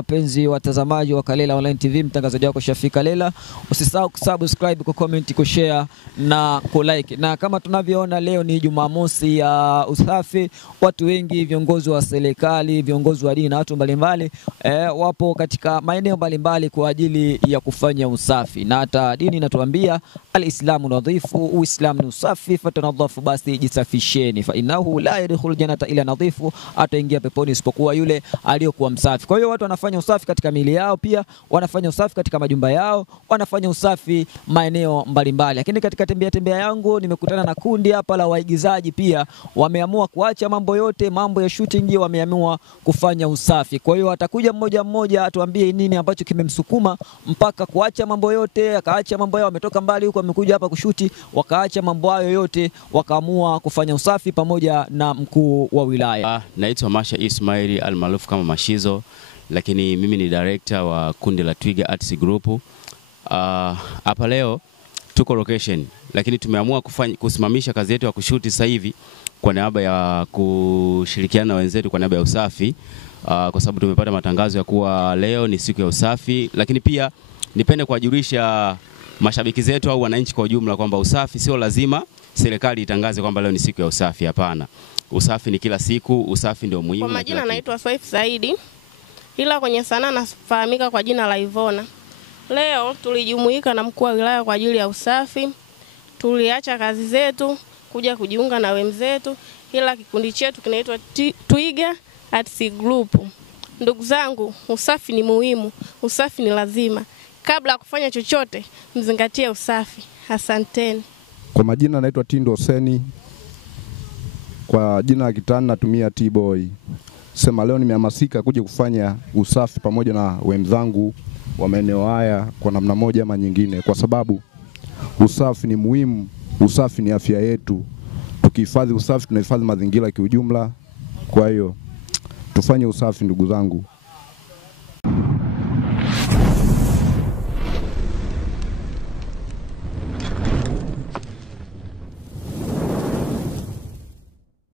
Wapenzi watazamaji wa Kalela Online TV, mtangazaji wako Shafiq Kalela. Usisahau kusubscribe, kucomment, kushare na kulike. Na kama tunavyoona leo ni Jumamosi ya usafi. Watu wengi, viongozi wa serikali, viongozi wa dini na watu mbalimbali wapo katika maeneo mbalimbali kwa ajili ya kufanya usafi. Na hata dini inatuambia al-Islamu nadhifu, Uislamu ni usafi, fatanadhafu, basi jisafisheni, fa innahu la yadkhulu jannata ila nadhifu, ataingia peponi isipokuwa yule aliyokuwa msafi. Kwa hiyo watu wanafanya usafi katika miili yao, pia wanafanya usafi katika majumba yao, wanafanya usafi maeneo mbalimbali. Lakini katika tembea yangu nimekutana na kundi hapa la waigizaji, pia wameamua kuacha mambo yote, mambo ya shooting, wameamua kufanya usafi. Kwa hiyo atakuja mmoja mmoja atuambie nini ambacho kimemsukuma mpaka kuacha mambo yote, akaacha mambo yao, wametoka mbali huko wamekuja hapa kushuti, wakaacha mambo hayo yote, wakaamua kufanya usafi pamoja na mkuu wa wilaya. Naitwa Masha Ismail almaarufu kama Mashizo, lakini mimi ni director wa kundi la Twiga Arts Group. Hapa leo tuko location, lakini tumeamua kusimamisha kazi yetu ya kushuti sasa hivi kwa niaba ya kushirikiana na wenzetu kwa niaba ya usafi, kwa sababu tumepata matangazo ya kuwa leo ni siku ya usafi. Lakini pia nipende kuwajulisha mashabiki zetu au wananchi kwa ujumla kwamba usafi sio lazima serikali itangaze kwamba leo ni siku ya usafi. Hapana, usafi ni kila siku, usafi ndio muhimu. Kwa majina naitwa Saif Saidi, ila kwenye sanaa nafahamika kwa jina la Ivona. Leo tulijumuika na mkuu wa wilaya kwa ajili ya usafi. Tuliacha kazi zetu kuja kujiunga na wenzetu, ila kikundi chetu kinaitwa Twiga Arts Group. Ndugu zangu, usafi ni muhimu, usafi ni lazima. Kabla ya kufanya chochote, mzingatie usafi. Asanteni. Kwa majina naitwa Tindo Seni. Kwa jina la kitani natumia T-Boy. Sema leo nimehamasika kuja kufanya usafi pamoja na wenzangu wa maeneo haya kwa namna moja ama nyingine, kwa sababu usafi ni muhimu, usafi ni afya yetu. Tukihifadhi usafi tunahifadhi mazingira kiujumla. Kwa hiyo tufanye usafi ndugu zangu.